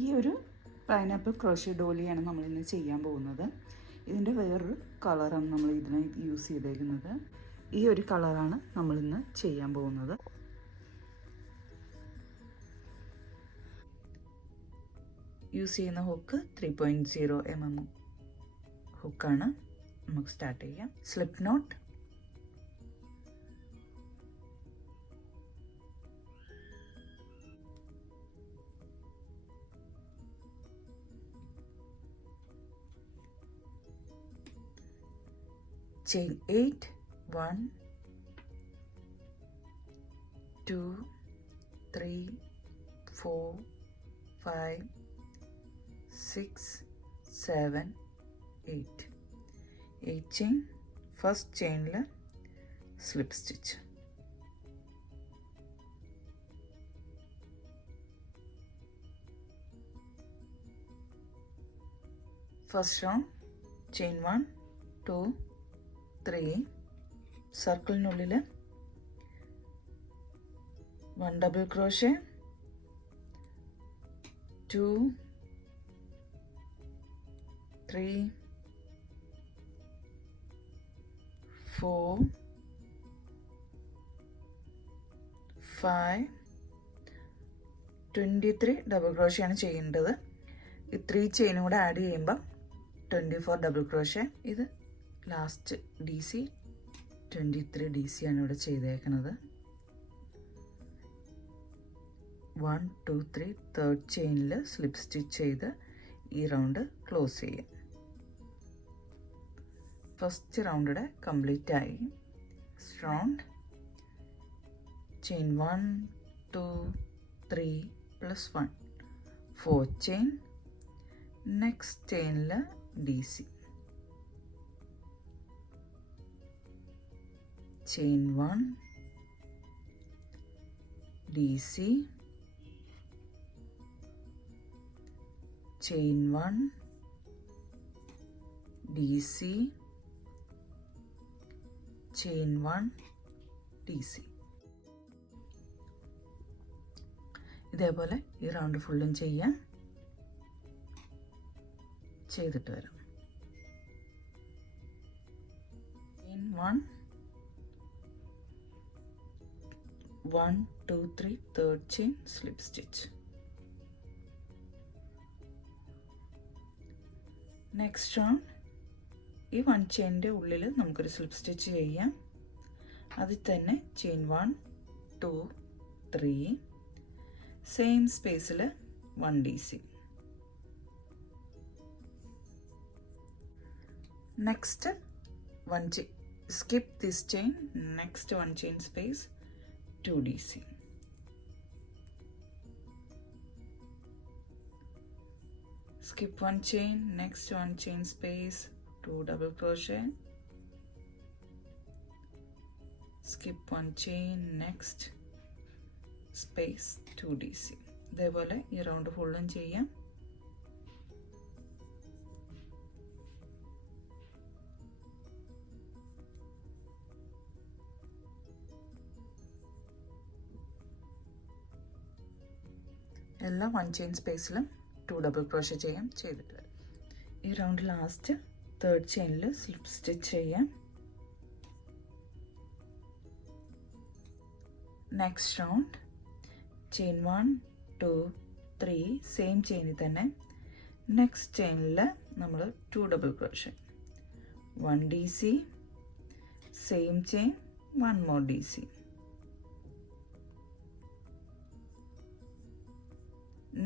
ഈ ഒരു pineapple crochet ഡോലിയാണ് നമ്മളിന്ന് ചെയ്യാൻ പോകുന്നത്. ഇതിൻ്റെ വേറൊരു കളറാണ് നമ്മൾ ഇതിന് യൂസ് ചെയ്തേക്കുന്നത്. ഈ ഒരു കളറാണ് നമ്മളിന്ന് ചെയ്യാൻ പോകുന്നത്. യൂസ് ചെയ്യുന്ന ഹുക്ക് 3.0 mm ഹുക്കാണ്. നമുക്ക് സ്റ്റാർട്ട് ചെയ്യാം. Slip knot, chain 8, 1 2 3 4 5 6 7 8 chain. first chainல slip stitch. first round chain 1 2 3 സർക്കിളിനുള്ളിൽ 1 double crochet, 2 3 4 5 23 double crochet ആണ് ചെയ്യേണ്ടത്. ഈ 3 ചെയിനും കൂടെ ആഡ് ചെയ്യുമ്പോൾ 24 ഡബിൾ ക്രോഷ്യ. ഇത് ലാസ്റ്റ് DC 23 DC ആണ് ഇവിടെ ചെയ്തേക്കുന്നത്. 1 2 3 തേർഡ് ചെയിനിൽ സ്ലിപ്പ് സ്റ്റിച്ച് ചെയ്ത് ഈ റൗണ്ട് ക്ലോസ് ചെയ്യും. ഫസ്റ്റ് റൗണ്ട് കംപ്ലീറ്റ് ആയി. Round chain 1 2 3 plus 1 4 chain. Next ചെയിനിൽ DC chain 1 DC chain 1 DC chain 1 DC. ഇതേപോലെ ഈ റൗണ്ട് ഫുള്ളും ചെയ്യാം. ചെയ്തിട്ട് വരാം. chain 1 1 2 3 third chain slip stitch. Next round ഈ 1 ചെയിൻ്റെ ഉള്ളിൽ നമുക്കൊരു സ്ലിപ്പ് സ്റ്റിച്ച് ചെയ്യാം. അതിൽ തന്നെ ചെയിൻ 1 2 3 സെയിം സ്പേസിൽ 1 DC. Next 1 skip this chain. next 1 chain space 2 DC. skip 1 chain, next 1 chain space 2 double crochet, skip 1 chain, next space 2 DC. ഇതേപോലെ ഈ round ഫുള്ളും ചെയ്യാം. എല്ലാ 1 ചെയിൻ സ്പേസിലും 2 ഡബിൾ ക്രോഷ്യ ചെയ്യാം. ചെയ്തിട്ട് വരാം. ഈ റൗണ്ട് ലാസ്റ്റ് തേർഡ് ചെയിനിൽ സ്ലിപ്പ് സ്റ്റിച്ച് ചെയ്യാം. നെക്സ്റ്റ് റൗണ്ട് ചെയിൻ 1 2 3 സെയിം ചെയിനിൽ തന്നെ നെക്സ്റ്റ് ചെയിനിൽ നമ്മൾ 2 double crochet, 1 DC, same chain 1 more DC.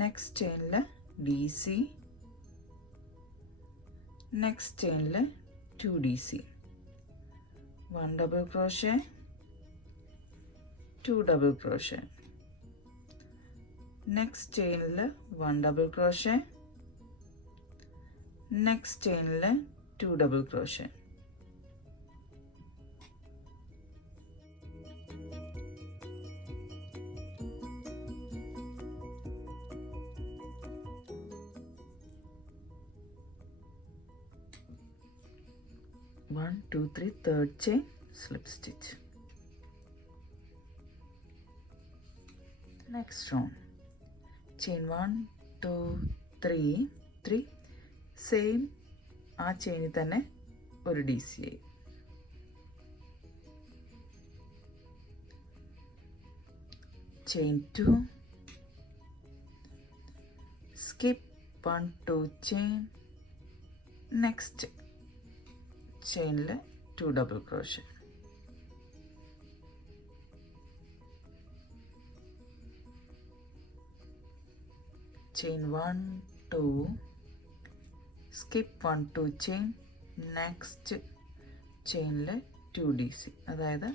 Next ചെയിനിൽ DC, നെക്സ്റ്റ് ചെയിനിൽ 2 DC, 1 double crochet, 2 double crochet. Next ചെയിനിൽ 1 ഡബിൾ ക്രോഷ്യ, നെക്സ്റ്റ് ചെയിനിൽ 2 double crochet. One, two, three, third chain, slip stitch. Next round, chain 1 2 3 same ആ ചെയിനിൽ തന്നെ ഒരു DCA. Chain 2, skip 1 2 chain, next chain le 2 double crochet. Chain 1 2, skip 1 2 chain, next chain le 2 DC. അതായത്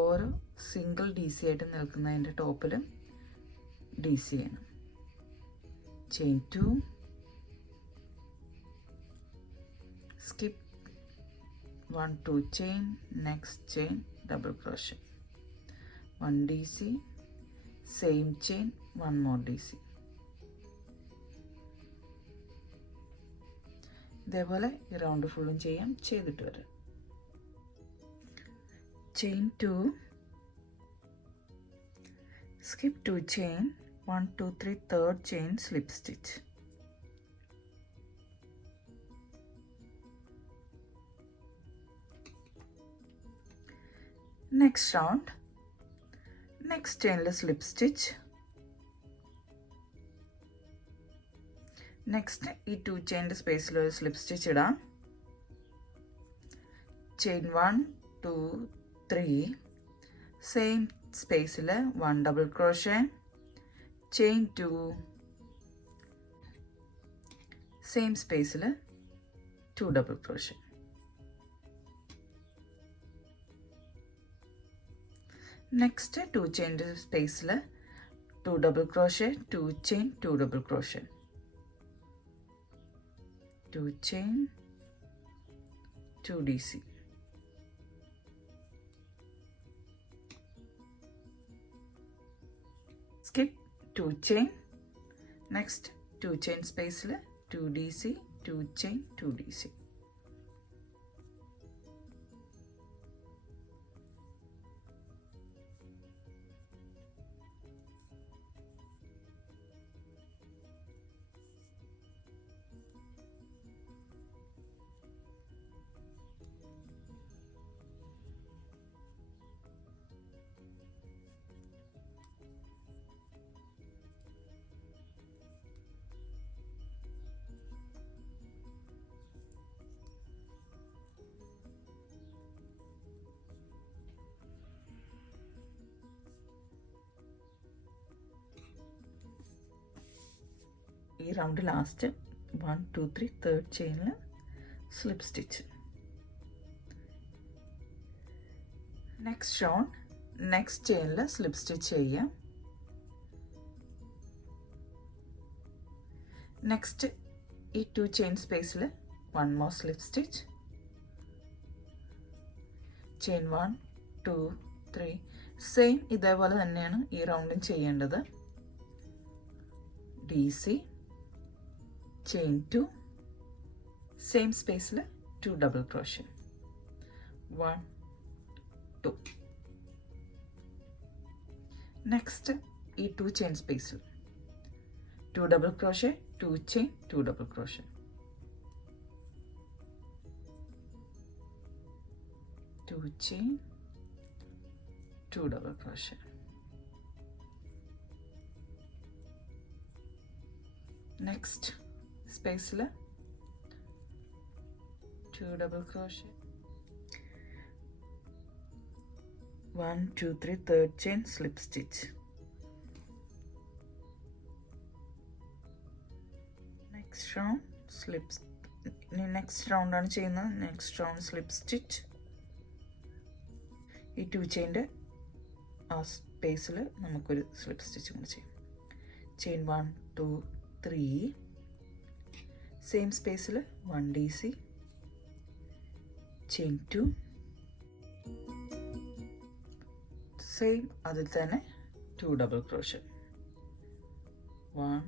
ഓരോ single DC ആയിട്ട് നിൽക്കുന്നതിൻ്റെ ടോപ്പിലും DC ആണ്. Chain 2, skip 1 2 chain, next chain double crochet, 1 DC, same chain, 1 more DC. ഇതേപോലെ ഈ round ഫുള്ളും ചെയ്യാം. ചെയ്തിട്ട് വരാം. Chain 2, skip 2 chain, 1 2 3 third chain, slip stitch. Next round, next chain le slip stitch. Next ഈ 2 chain സ്പേസിൽ ഒരു slip stitch ഇടാം. Chain 1 2 3, same space le 1 double crochet, chain 2, same space le 2 double crochet. Next 2 chain space le 2 double crochet, 2 chain, 2 double crochet, 2 chain, 2 DC. Skip 2 chain, next 2 chain space le 2 DC, 2 chain, 2 DC. ഈ round last 1 2 3 third ചെയിനിൽ slip stitch. Next round next ചെയിനിൽ slip stitch ചെയ്യാം. Next ഈ 2 chain സ്പേസിൽ 1 more slip stitch. Chain 1 2 3 same ഇതേപോലെ തന്നെയാണ് ഈ റൗണ്ടും ചെയ്യേണ്ടത്. DC, chain 2, same space le 2 double crochet, 1 2. Next ഈ 2 chain space 2 double crochet, 2 chain, 2 double crochet, 2 chain, 2 double crochet. Next space le 2 double crochet, 1 2 3 third chain, slip stitch. Next round slip, next round ആണ് ചെയ്യുന്നത്. Next round slip stitch. ഈ 2 ചെയിൻ്റെ ആ സ്പേസിൽ നമുക്കൊരു slip stitch കൂടെ ചെയ്യാം. Chain 1 2 3, same space le 1 DC, chain 2, same അതിൽ തന്നെ 2 double crochet, 1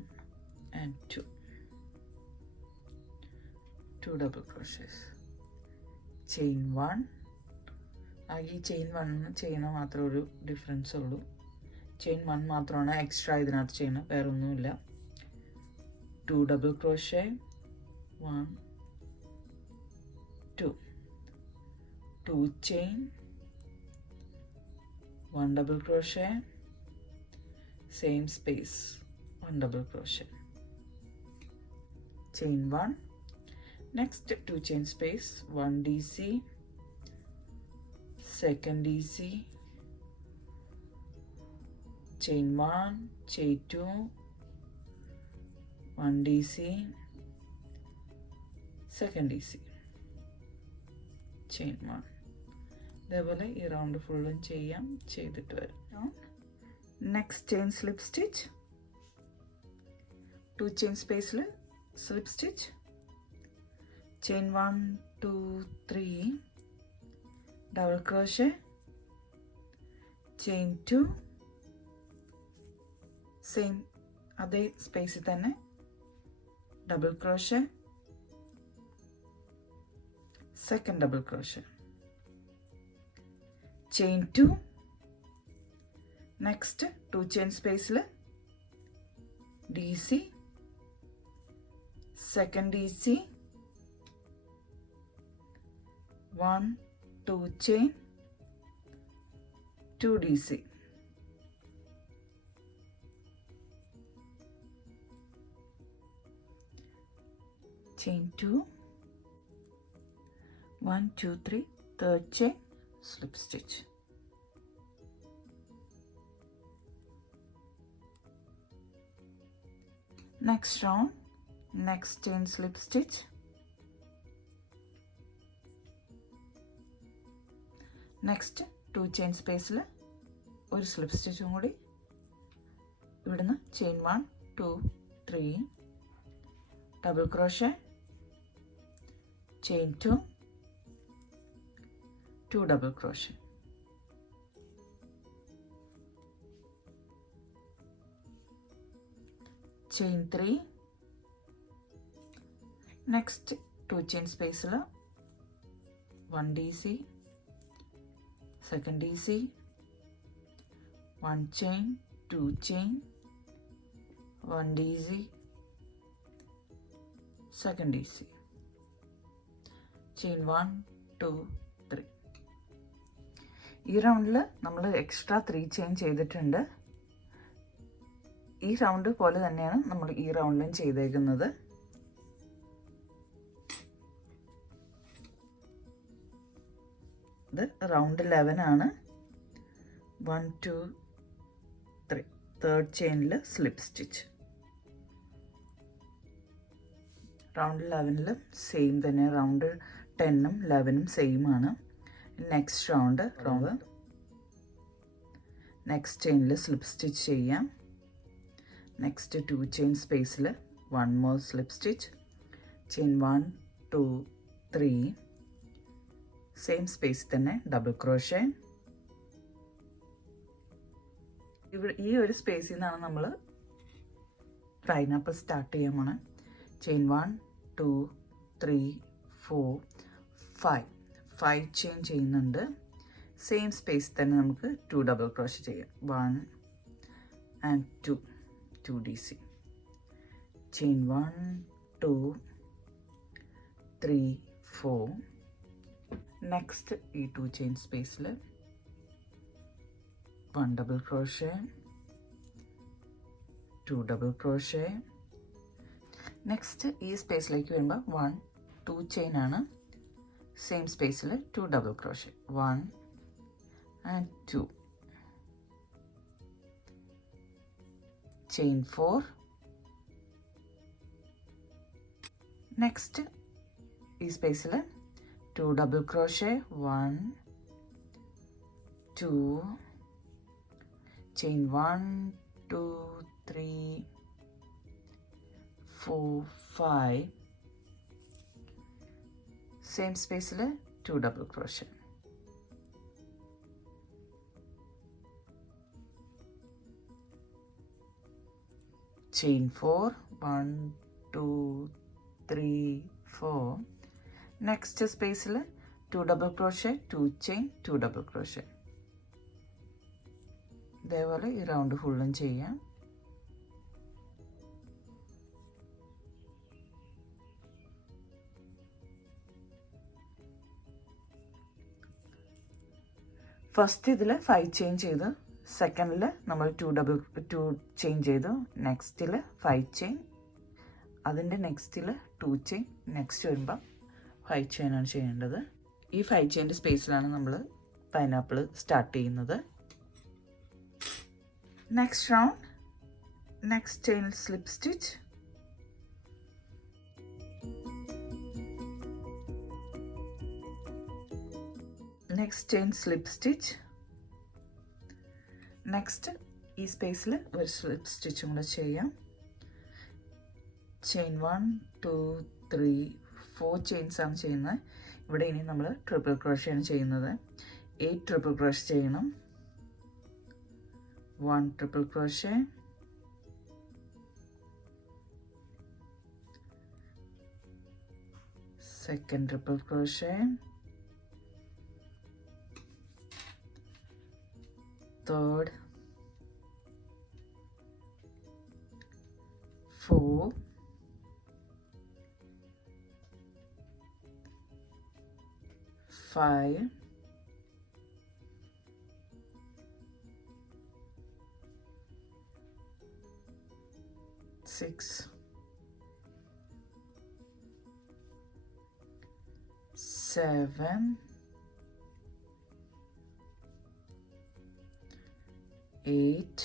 and 2 double crochets, chain 1. ഈ ചെയിൻ 1 ചെയ്യണ മാത്രമേ ഒരു ഡിഫറൻസ് ഉള്ളൂ. ചെയിൻ 1 മാത്രമാണ് എക്സ്ട്രാ ഇതിനകത്ത് ചെയ്യണം, വേറെ ഒന്നുമില്ല. 2 double crochet, 1, 2, 2 chain, 1 double crochet, same space, 1 double crochet, chain 1, next 2 chain space, 1 DC, second DC, chain 1, chain 2, 1 DC, second DC, chain 1. ഇതേപോലെ ഈ റൗണ്ട് ഫുള്ളും ചെയ്യാം. ചെയ്തിട്ട് വരാം. Next chain slip stitch, 2 chain സ്പേസിൽ slip stitch, chain 1 2 3, double crochet, chain 2, same അതേ സ്പേസിൽ തന്നെ double crochet, second double crochet, chain 2, next 2 chain space le DC, second DC, 1 2 chain, 2 DC, chain 2, 1 2 3, third chain, slip stitch. Next round, next chain slip stitch, next 2 chain space le ഒരു slip stitch കൂടി, ഇവിടുന്ന് chain 1 2 3, double crochet, chain 2, 2 double crochet, chain 3, next 2 chain space la 1 DC, second DC, 1 chain, 2 chain, 1 DC, second DC, chain 1 2 3. ഈ റൗണ്ടിൽ നമ്മൾ extra 3 chain ചെയ്തിട്ടുണ്ട്. ഈ round പോലെ തന്നെയാണ് നമ്മൾ ഈ റൗണ്ടിലും ചെയ്തേക്കുന്നത്. ഇത് റൗണ്ട് 11 ആണ്. 1 2 3, തേർഡ് ചെയിനിൽ സ്ലിപ്പ് സ്റ്റിച്ച്. റൗണ്ട് 11ലും സെയിം തന്നെ, റൗണ്ട് 10ഉം 11ഉം സെയിം ആണ്. നെക്സ്റ്റ് റൗണ്ട് നെക്സ്റ്റ് ചെയിനിൽ സ്ലിപ്പ് സ്റ്റിച്ച് ചെയ്യാം. നെക്സ്റ്റ് 2 ചെയിൻ സ്പേസിൽ 1 more slip stitch, chain 1 2 3, same സ്പേസിൽ തന്നെ ഡബിൾ ക്രോഷേ. ഇവിടെ ഈ ഒരു സ്പേസിൽ നിന്നാണ് നമ്മൾ പൈനാപ്പിൾ സ്റ്റാർട്ട് ചെയ്യാൻ പോണത്. ചെയിൻ 1 2 3 4 5 ചെയിൻ ചെയ്യുന്നുണ്ട്. സെയിം സ്പേസ് തന്നെ നമുക്ക് 2 ഡബിൾ ക്രോഷേ ചെയ്യാം. 1 and 2 DC, chain 1 2 3 4, next ഈ 2 ചെയിൻ സ്പേസിൽ 1 double crochet, 2 double crochet. Next ഈ സ്പേസിലേക്ക് വരുമ്പോൾ 1 2 ചെയിൻ ആണ്. സെയിം സ്പേസിൽ 2 double crochet, 1 and 2, chain 4, next ഈ സ്പേസിൽ 2 ഡബിൾ ക്രോഷേ, 1 2, chain 1 2 3 4 5, സെയിം സ്പേസിൽ 2 ഡബിൾ ക്രോഷേ. chain 4 1 2 3 4, next സ്പേസിൽ 2 double crochet, 2 chain, 2 double crochet. ഇതേപോലെ ഈ റൗണ്ട് ഫുള്ളും ചെയ്യാം. ഫസ്റ്റ് ഇതിൽ 5 ചെയിൻ ചെയ്തു, സെക്കൻഡിൽ നമ്മൾ 2 ചെയിൻ ചെയ്തു, നെക്സ്റ്റിൽ 5 ചെയിൻ, അതിൻ്റെ നെക്സ്റ്റിൽ 2 ചെയിൻ, നെക്സ്റ്റ് വരുമ്പോൾ 5 ചെയിനാണ് ചെയ്യേണ്ടത്. ഈ 5 ചെയിൻ്റെ സ്പേസിലാണ് നമ്മൾ പൈനാപ്പിൾ സ്റ്റാർട്ട് ചെയ്യുന്നത്. നെക്സ്റ്റ് റൗണ്ട്, നെക്സ്റ്റ് ചെയിനിൽ slip stitch, next chain slip stitch, next ഈ സ്പേസിൽ ഒരു സ്ലിപ്പ് സ്റ്റിച്ചും കൂടെ ചെയ്യാം. ചെയിൻ 1 2 3 4 ചെയിൻസ് ആണ് ചെയ്യുന്നത്. ഇവിടെ ഇനി നമ്മൾ ട്രിപ്പിൾ ക്രോഷയാണ് ചെയ്യുന്നത്. 8 ട്രിപ്പിൾ ക്രോഷ ചെയ്യണം. 1 triple crochet, 2nd triple crochet, 3rd, 4, 5, 6, 7, 8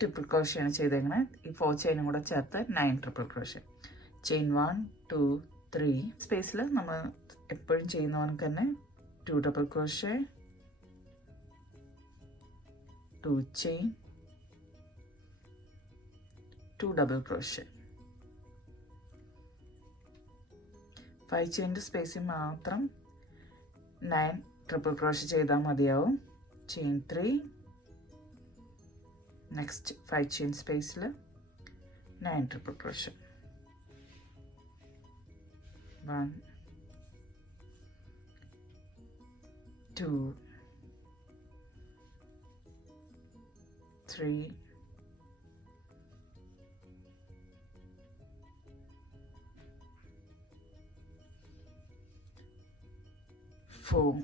triple ക്രോഷയാണ് ചെയ്തേക്കണേ. ഈ 4 ചെയിനും കൂടെ ചേർത്ത് 9 ട്രിപ്പിൾ ക്രോഷ. ചെയിൻ 1 2 3 സ്പേസിൽ നമ്മൾ എപ്പോഴും ചെയ്യുന്ന കണക്ക് തന്നെ 2 double crochet, 2 chain, 2 double crochet. 5 ചെയിൻ്റെ സ്പേസിൽ മാത്രം 9 ട്രിപ്പിൾ ക്രോഷ ചെയ്താൽ മതിയാവും. ചെയിൻ 3, നെക്സ്റ്റ് 5 ചെയിൻ സ്പേസിൽ 9 triple crochet. 1 2 3 4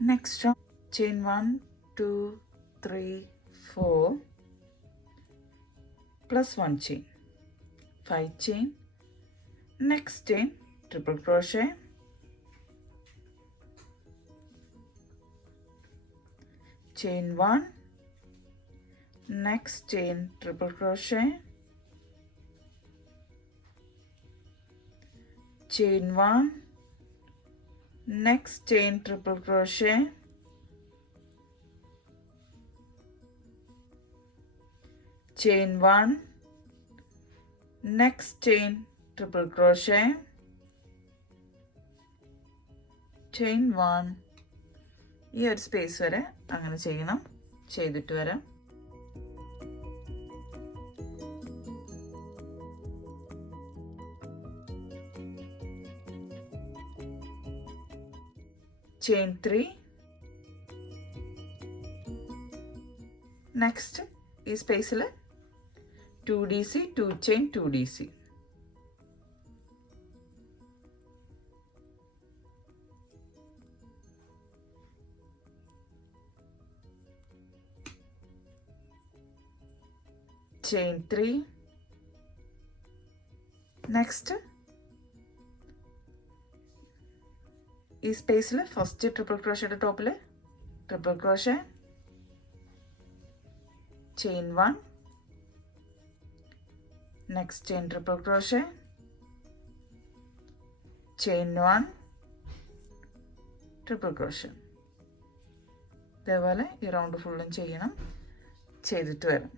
next round, chain 1 2 3 4 plus 1 chain, 5 chain, next chain triple crochet, chain 1, next chain triple crochet, chain 1, next chain triple crochet, chain 1, next chain triple crochet, chain 1. ഈ ഒരു space വരെ അങ്ങനെ ചെയ്യണം. ചെയ്തിട്ട് വരാം. chain 3, next ഈ സ്പേസിൽ 2DC 2 chain 2DC, chain 3, next ഈ സ്പേസിൽ ഫസ്റ്റ് ട്രിപ്പിൾ ക്രോഷയുടെ ടോപ്പിൽ triple crochet, chain 1, next chain triple crochet, chain 1, triple crochet. ഇതേപോലെ ഈ റൗണ്ട് ഫുള്ളും ചെയ്യണം. ചെയ്തിട്ട് വരാം.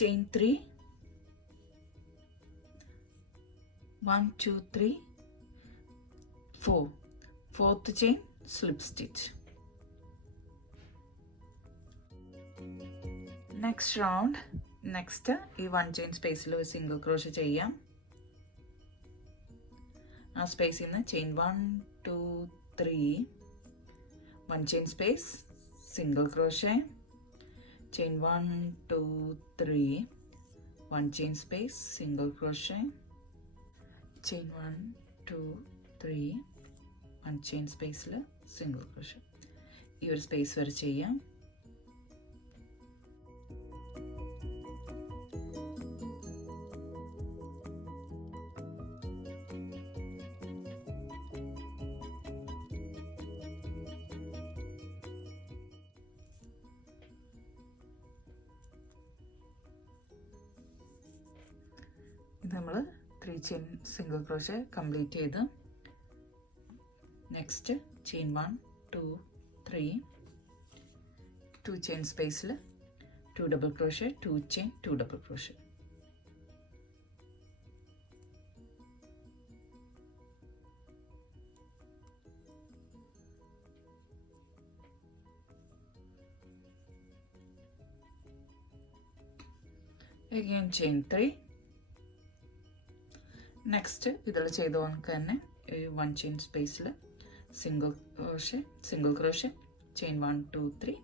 Chain 3, 1 2 3 4, fourth chain slip stitch. Next round, next ഈ 1 chain സ്പേസിൽ ഒരു സിംഗിൾ ക്രോഷേ ചെയ്യാം. ആ സ്പേസിൽ നിന്ന് chain 1 2 3, 1 chain space, single crochet, chain 1 2 3, 1 chain space, single crochet, chain 1 2 3, 1 chain space, single crochet. ഈ ഒരു സ്പേസ് വരെ ചെയ്യാം. ഇത് നമ്മൾ 3 ചെയിൻ സിംഗിൾ ക്രോഷേ കംപ്ലീറ്റ് ചെയ്ത് next chain 1 2 3, 2 chain space, 2 double crochet, 2 chain, 2 double crochet. Again chain 3. Next idal cheyidu vanakane 1 chain space la single crochet, chain 1 2 3,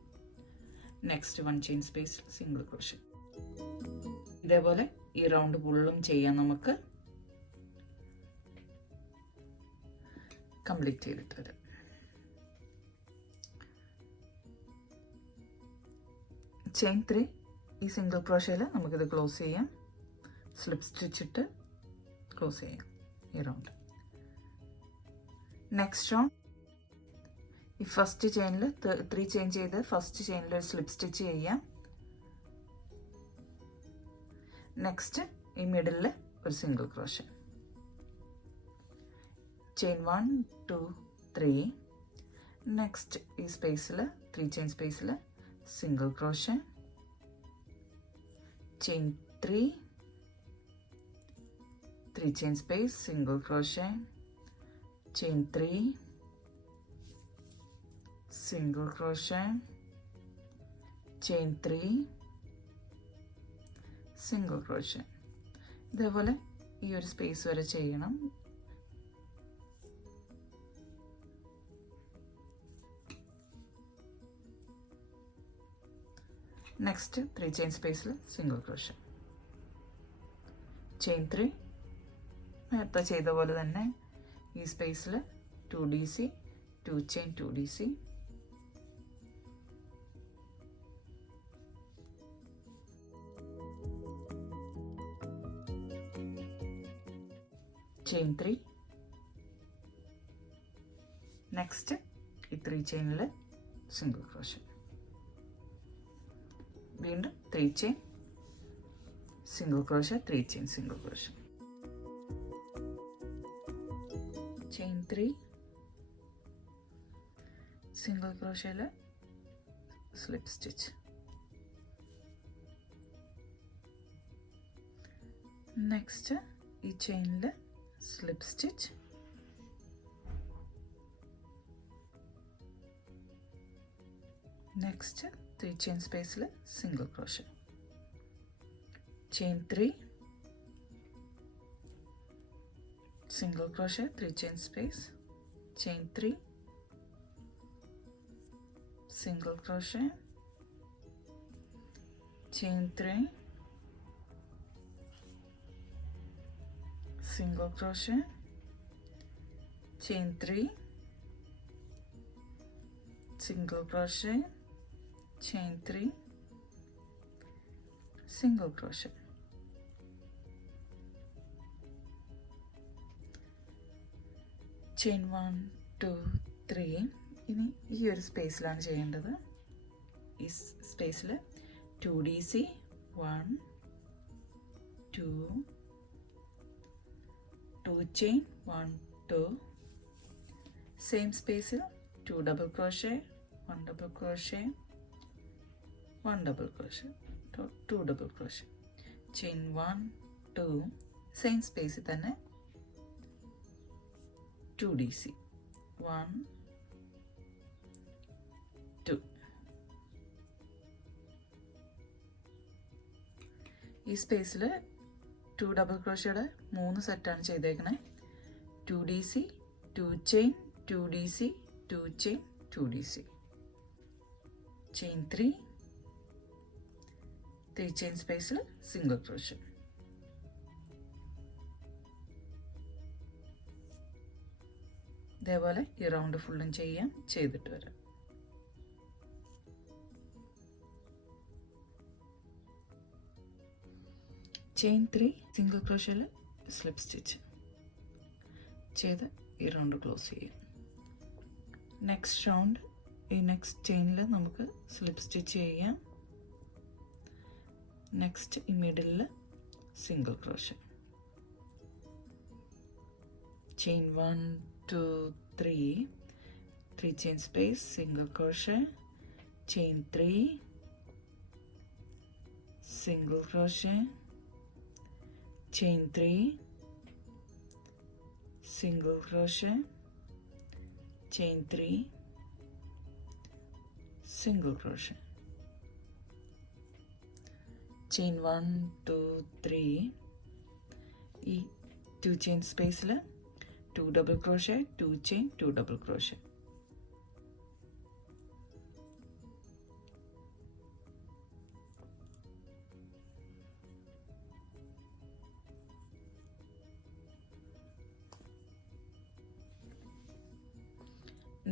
next 1 chain space, single crochet. ഇതേപോലെ ഈ round ഫുള്ളും ചെയ്യാം. നമുക്ക് complete ചെയ്തിട്ട് വരാം. Chain 3 ഈ single ക്രോഷയിൽ നമുക്കിത് ക്ലോസ് ചെയ്യാം. സ്ലിപ്പ് സ്റ്റിച്ച് ഇട്ട് ക്ലോസ് ചെയ്യാം ഈ റൗണ്ട്. നെക്സ്റ്റ് റൗണ്ട് ഈ ഫസ്റ്റ് ചെയിനിൽ 3 ചെയിൻ ചെയ്ത് ഫസ്റ്റ് ചെയിനിൽ ഒരു സ്ലിപ്പ് സ്റ്റിച്ച് ചെയ്യാം. നെക്സ്റ്റ് ഈ മിഡിലിൽ ഒരു സിംഗിൾ ക്രോഷേ, ചെയിൻ 1 2 3, നെക്സ്റ്റ് ഈ സ്പേസിൽ 3 ചെയിൻ സ്പേസിൽ single crochet, chain 3 chain space, single crochet, chain 3, single crochet, chain 3, single crochet. ഇതേപോലെ ഈ ഒരു സ്പേസ് വരെ ചെയ്യണം. നെക്സ്റ്റ് 3 ചെയിൻ സ്പേസിൽ സിംഗിൾ ക്രോഷേ, ചെയിൻ 3 നേരത്തെ ചെയ്ത പോലെ തന്നെ ഈ സ്പേസിൽ 2DC, 2 chain 2DC, chain 3, next ഈ 3 ചെയിനിൽ സിംഗിൾ ക്രോഷേ, വീണ്ടും 3 chain single crochet, 3 chain single crochet, chain 3 single crochet slip stitch, next ഈ ചെയിനിൽ slip stitch, next 3 chain space single crochet, chain 3 single crochet, 3 chain space, chain 3, single crochet, chain 3, single crochet, chain 3, single crochet, chain 3, single crochet. Chain 1 2 3. ഇനി ഈ ഒരു സ്പേസിലാണ് ചെയ്യേണ്ടത്. ഈ സ്പേസിൽ 2DC 1 2 2 chain 1 2, same സ്പേസിൽ 2 double crochet, 1 double crochet, 1 double crochet, 2 double crochet, chain 1 2, same സ്പേസിൽ തന്നെ 2DC 1 2. ഈ സ്പേസിൽ 2 ഡബിൾ ക്രോഷയുടെ 3 സെറ്റാണ് ചെയ്തേക്കണേ. 2DC 2 chain 2DC 2 chain 2 DC, chain 3, 3 chain spaceൽ single crochet. ഇതേപോലെ ഈ റൗണ്ട് ഫുള്ളും ചെയ്യാം, ചെയ്തിട്ട് വരാം. ചെയിൻ 3 സിംഗിൾ ക്രോഷയിൽ സ്ലിപ്പ് സ്റ്റിച്ച് ചെയ്ത് ഈ റൗണ്ട് ക്ലോസ് ചെയ്യാം. നെക്സ്റ്റ് റൗണ്ട് ഈ നെക്സ്റ്റ് ചെയിനിൽ നമുക്ക് സ്ലിപ്പ് സ്റ്റിച്ച് ചെയ്യാം. നെക്സ്റ്റ് ഈ മിഡിലിൽ single crochet, chain 1 2 3, 3 chain space, single crochet, chain 3, single crochet, chain 3, single crochet, chain 3, single crochet, chain 1 2 3, ഈ 2 chain spaceൽ 2 double crochet, 2 chain, 2 double crochet.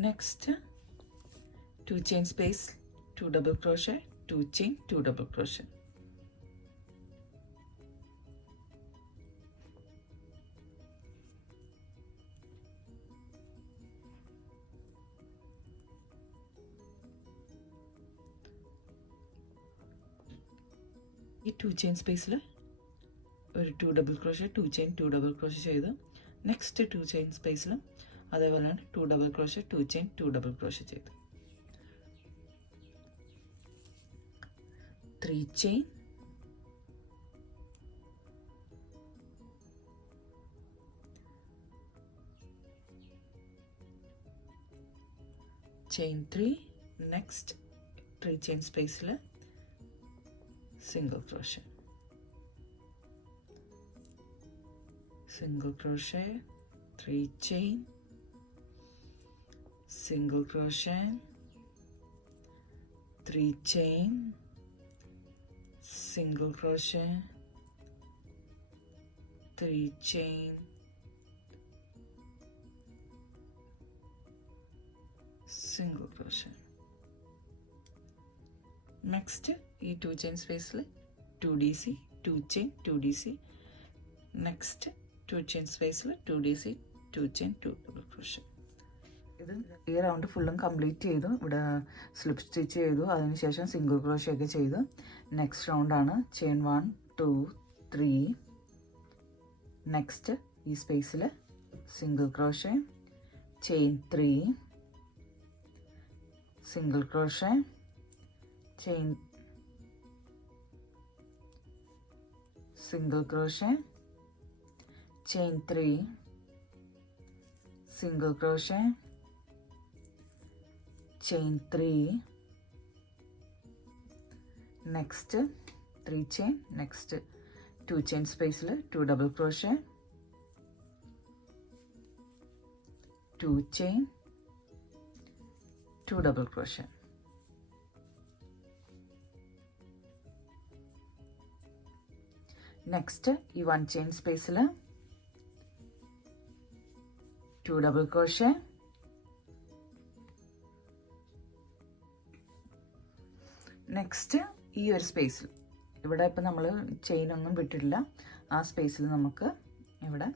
Next 2 chain space, 2 double crochet, 2 chain, 2 double crochet. ഈ 2 chain സ്പേസിൽ ഒരു 2 double crochet, 2 chain 2 double crochet ചെയ്ത് next 2 chain സ്പേസിലും അതേപോലെ തന്നെ 2 double crochet, 2 chain 2 double crochet ചെയ്ത് 3 chain, chain 3, next 3 chain സ്പേസിൽ single crochet, single crochet, 3 chain, single crochet, 3 chain, single crochet, 3 chain, single crochet. Next ഈ 2 chain സ്പേസിൽ 2 DC, 2 chain 2 DC, next 2 chain സ്പേസിൽ 2 DC, 2 chain 2 double crochet. ഇത് ഈ round ഫുള്ളും complete ചെയ്തു. ഇവിടെ സ്ലിപ്പ് സ്റ്റിച്ച് ചെയ്തു, അതിനുശേഷം സിംഗിൾ ക്രോഷേ ഒക്കെ ചെയ്തു. നെക്സ്റ്റ് റൗണ്ടാണ് ചെയിൻ 1 2 3, നെക്സ്റ്റ് ഈ സ്പേസിൽ single crochet, chain 3, single crochet, chain, single crochet, chain 3, single crochet, chain 3, next 3 chain, next 2 chain space 2 double crochet, 2 chain, 2 double crochet. Next ഈ 1 chain സ്പേസിൽ 2 double crochet, next ഈ ഒരു സ്പേസിൽ ഇവിടെ ഇപ്പം നമ്മൾ ചെയിനൊന്നും വിട്ടിട്ടില്ല, ആ സ്പേസിൽ നമുക്ക് ഇവിടെ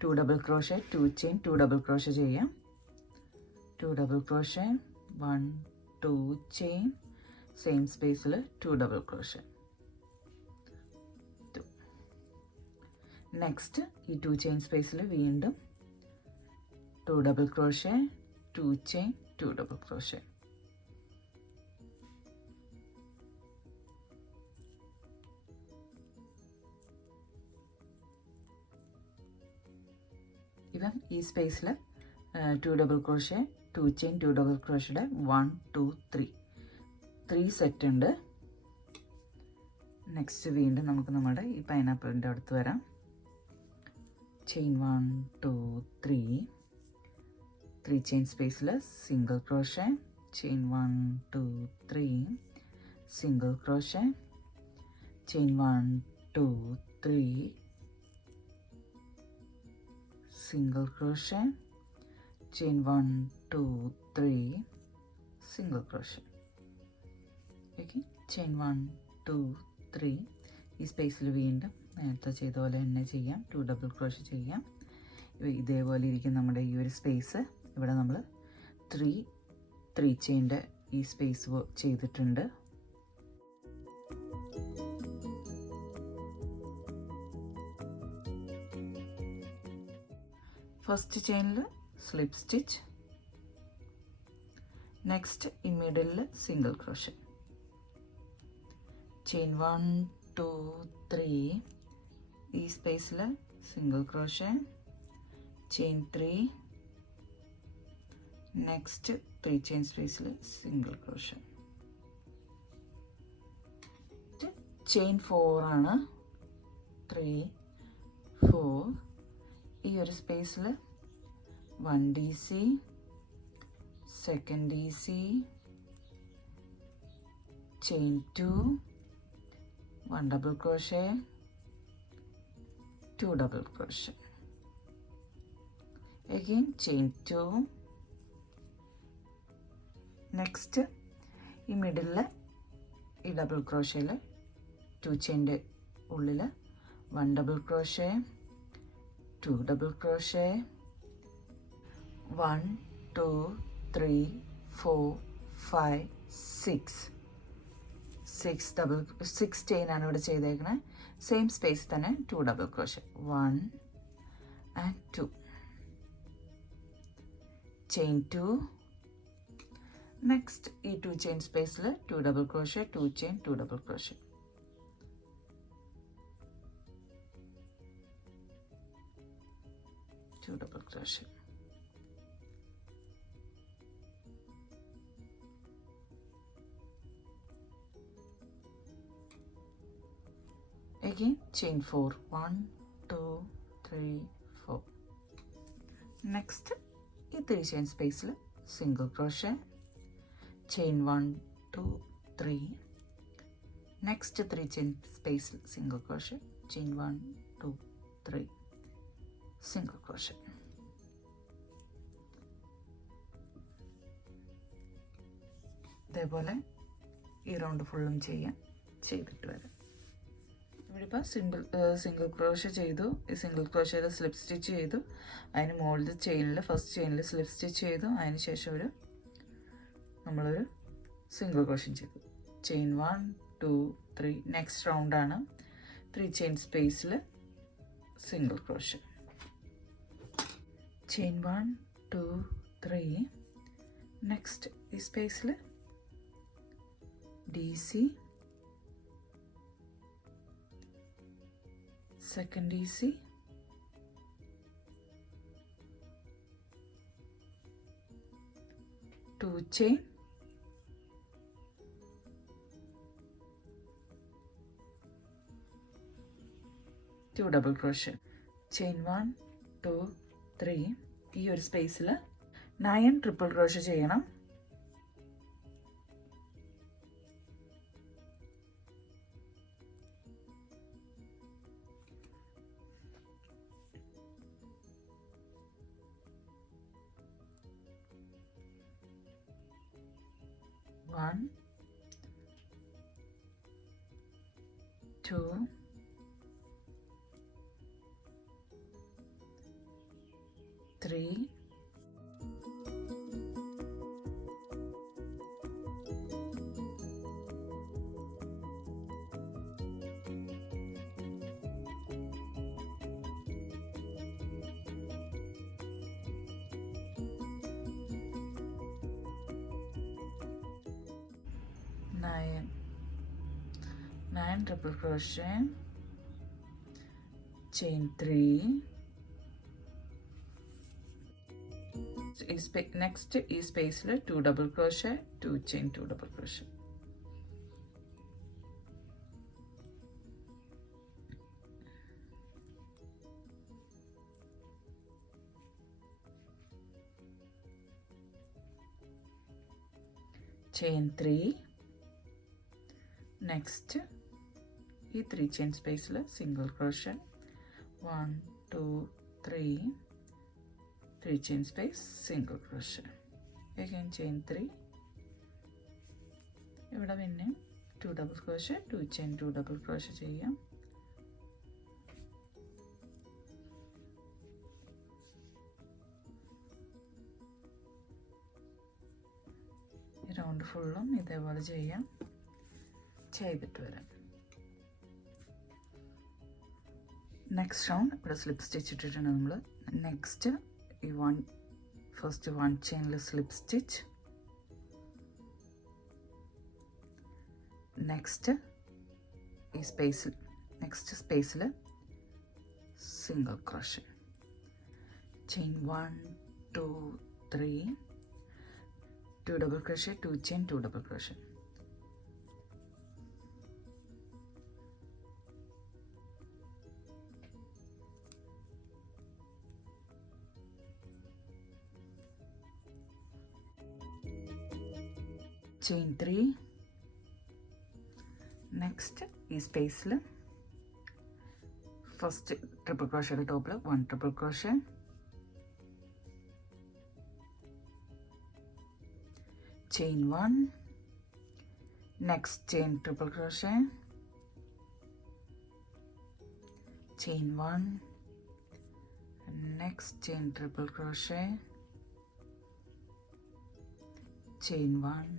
2 double crochet, 2 chain 2 double crochet ചെയ്യാം. 2 ഡബിൾ ക്രോഷേ, 1 2 ചെയിൻ, സെയിം സ്പേസിൽ 2 ഡബിൾ ക്രോഷേ. നെക്സ്റ്റ് ഈ 2 ചെയിൻ സ്പേസിൽ വീണ്ടും 2 double crochet, 2 chain 2 double crochet. ഇവൻ ഈ സ്പേസിൽ 2 ഡബിൾ ക്രോഷേ, 2 ചെയിൻ 2 ഡബിൾ ക്രോഷയുടെ 1 2 3 സെറ്റ് ഉണ്ട്. നെക്സ്റ്റ് വീണ്ടും നമുക്ക് നമ്മുടെ ഈ പൈനാപ്പിളിൻ്റെ അടുത്ത് വരാം. ചെയിൻ 1 2 3, 3 chain spaceൽ single crochet, chain 1 2 3, single crochet, chain 1 2 3, single crochet, chain 1 2 3, single crochet. Okay, chain 1 2 3. ഈ സ്പേസിൽ വീണ്ടും നേരത്തെ ചെയ്ത പോലെ തന്നെ ചെയ്യാം. 2 ഡബിൾ ക്രോഷേ ചെയ്യാം. ഇതേപോലെ ഇരിക്കും നമ്മുടെ ഈ ഒരു സ്പേസ്. ഇവിടെ നമ്മൾ 3 ചെയിൻ്റെ ഈ സ്പേസ് ചെയ്തിട്ടുണ്ട്. ഫസ്റ്റ് ചെയിനിൽ സ്ലിപ്പ് സ്റ്റിച്ച്, നെക്സ്റ്റ് ഈ മിഡിലിൽ സിംഗിൾ ക്രോഷേ, ചെയിൻ 1 2 3, ഈ സ്പേസിൽ single crochet, chain 3, next 3 chain സ്പേസിൽ സിംഗിൾ ക്രോഷേ, ചെയിൻ 4 ആണ്, 3 4, ഈ ഒരു സ്പേസിൽ 1 DC, second DC, chain 2, 1 double crochet, 2 double crochet, again chain 2, next ഈ മിഡിലിൽ ഈ ഡബിൾ ക്രോഷയിൽ 2 ചെയിൻ്റെ ഉള്ളിൽ 1 double crochet, 2 double crochet, 1 2 3 4 5 6 chain ആണ് ഇവിടെ ചെയ്തേക്കണേ. സെയിം സ്പേസ് തന്നെ 2 double crochet, 1 and 2, chain 2, next ഈ 2 ചെയിൻ സ്പേസിൽ 2 double crochet, 2 chain, 2 double crochet, two double crochet, again chain 4, 1 2 3 4, next ഈ 3 ചെയിൻ സ്പേസിൽ single crochet, chain 1 2 3, next 3 chain സ്പേസിൽ single crochet, chain 1 2 3, single crochet. ഇതേപോലെ ഈ റൗണ്ട് ഫുള്ളും ചെയ്തിട്ട് വരാം. ഇവിടെ ഇപ്പോൾ സിംഗിൾ ക്രോഷേ ചെയ്തു, ഈ സിംഗിൾ ക്രോഷേയിൽ സ്ലിപ്പ് സ്റ്റിച്ച് ചെയ്തു, അതിന് മുകളിൽ ചെയിനിൽ ഫസ്റ്റ് ചെയിനിൽ സ്ലിപ്പ് സ്റ്റിച്ച് ചെയ്തു, അതിന് ശേഷം നമ്മളൊരു സിംഗിൾ ക്രോഷേ ചെയ്തു, ചെയിൻ 1 2 3, നെക്സ്റ്റ് റൗണ്ടാണ് 3 ചെയിൻ സ്പേസിൽ സിംഗിൾ ക്രോഷേ, ചെയിൻ 1 2 3, നെക്സ്റ്റ് ഈ സ്പേസിൽ DC, second DC, 2 chain, 2 double crochet, chain 1 2 3, ഈ ഒരു സ്പേസിൽ 9 ട്രിപ്പിൾ ക്രോഷേ ചെയ്യണം. One, 2, 3, 9 triple crochet, chain 3, next ഈ സ്പേസിൽ 2 double crochet, 2 chain, 2 double crochet. chain 3, next ഈ 3 ചെയിൻ സ്പേസിൽ single crochet 1 2 3 chain space single crochet again chain 3 ഇവിടെ പിന്നെ 2 double crochet 2 chain 2 double crochet ചെയ്യാം. റൗണ്ട് ഫുള്ളും ഇതേപോലെ ചെയ്യാം. ചെയ്തിട്ട് വരാം. നെക്സ്റ്റ് റൗണ്ട് ഇവിടെ സ്ലിപ്പ് സ്റ്റിച്ച് ഇട്ടിട്ടുണ്ട് നമ്മൾ. നെക്സ്റ്റ് ഈ ഫസ്റ്റ് 1 ചെയിനിൽ സ്ലിപ്പ് സ്റ്റിച്ച്, നെക്സ്റ്റ് ഈ സ്പേസിൽ single crochet, chain 1 2 3 2 double crochet 2 chain 2 double crochet. Chain 3, next ഈ സ്പേസിൽ ഫസ്റ്റ് ട്രിപ്പിൾ ക്രോഷ്യയുടെ ടോപ്പിൽ 1 triple crochet, chain 1, next chain triple crochet, chain 1, next chain triple crochet, chain 1,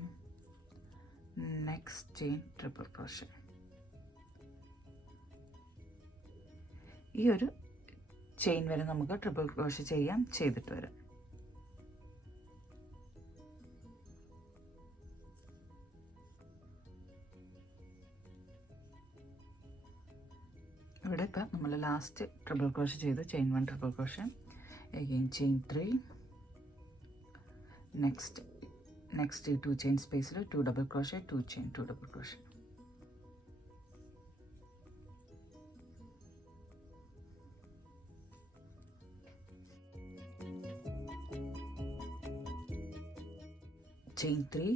next chain triple crochet. ഈ ഒരു chain വരെ നമുക്ക് triple crochet ചെയ്യാം. ചെയ്തിട്ട് വരാം. ഇവിടെ ഇപ്പം നമ്മൾ ലാസ്റ്റ് ട്രിപ്പിൾ ക്രോഷ്യ ചെയ്തു. Chain 1 triple crochet, again chain 3, next 2 chain സ്പേസിൽ 2 double crochet 2 chain 2 double crochet. Chain 3,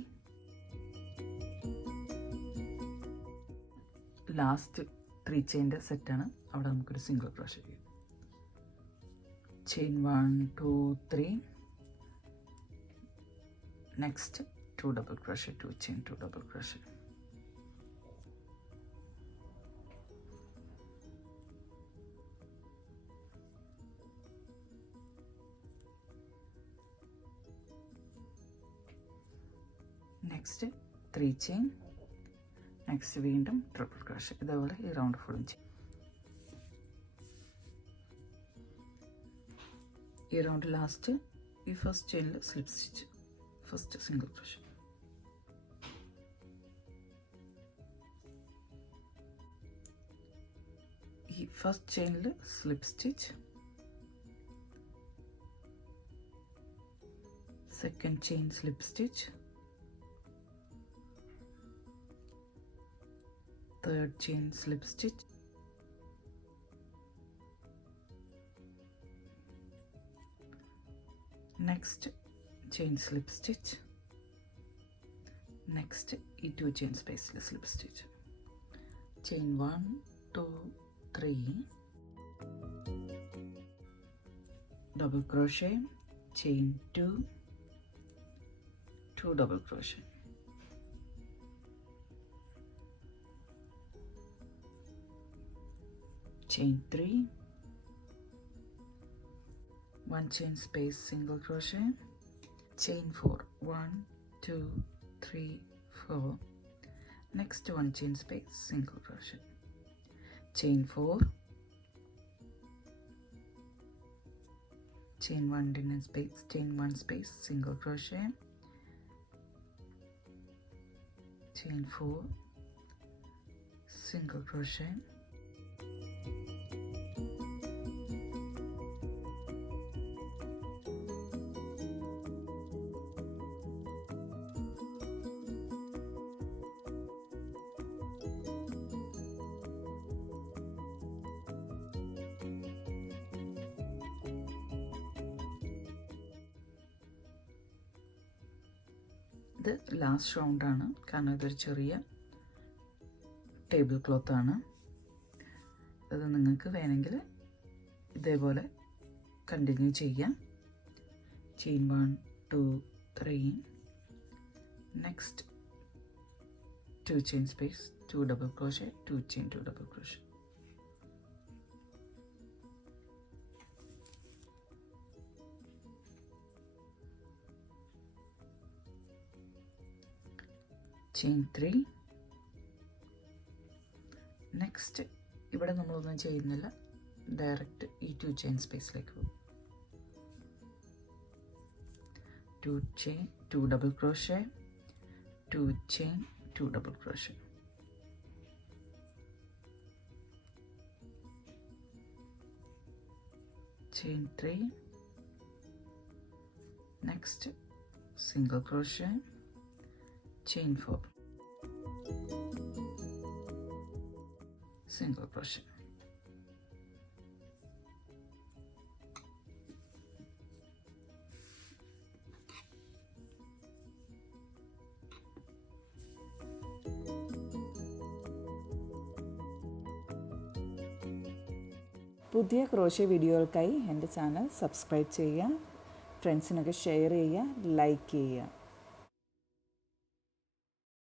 last 3 ചെയിൻ്റെ സെറ്റാണ്. അവിടെ നമുക്കൊരു സിംഗിൾ ക്രോഷ്യ ചെയ്യും. Chain 1 2 3, next 2 double crochet 2 chain 2 double crochet. Next 3 chain, next വീണ്ടും ട്രിപ്പിൾ ക്രോഷ്യ. ഇതേപോലെ ഈ round ഫുള്ളും ചെയ്യും. ഈ റൗണ്ട് ലാസ്റ്റ് ഈ ഫസ്റ്റ് ചെയിനിൽ slip stitch, first single crochet. ഈ ഫസ്റ്റ് ചെയിനിൽ slip stitch, second chain slip stitch, third chain slip stitch, next chain slip stitch, next ഈ 2 ചെയിൻ സ്പേസിൽ slip stitch, chain 1 2 3 double crochet, chain 2 2 double crochet, chain 3, 1 chain space single crochet, chain 4 1 2 3 4, next 1 chain space single crochet, chain 4, chain 1 in space, chain 1 space single crochet, chain 4 single crochet, ഇത് last റൗണ്ടാണ്, കാരണം ഇതൊരു ചെറിയ table ക്ലോത്താണ്. അത് നിങ്ങൾക്ക് വേണമെങ്കിൽ ഇതേപോലെ continue ചെയ്യാം. Chain 1 2 3, next 2 chain space, 2 double crochet, 2 chain, 2 double crochet. Chain 3. Next ഇവിടെ നമ്മളൊന്നും ചെയ്യുന്നില്ല, ഡയറക്റ്റ് ഈ 2 ചെയിൻ സ്പേസിലേക്ക് പോകും. 2 chain, 2 double crochet, 2 chain, 2 double crochet. Chain 3. Next single crochet, chain 4, single crochet. പുതിയ ക്രോഷ്യ വീഡിയോകൾക്കായി എൻ്റെ ചാനൽ സബ്സ്ക്രൈബ് ചെയ്യുക, ഫ്രണ്ട്സിനൊക്കെ ഷെയർ ചെയ്യുക, ലൈക്ക് ചെയ്യുക.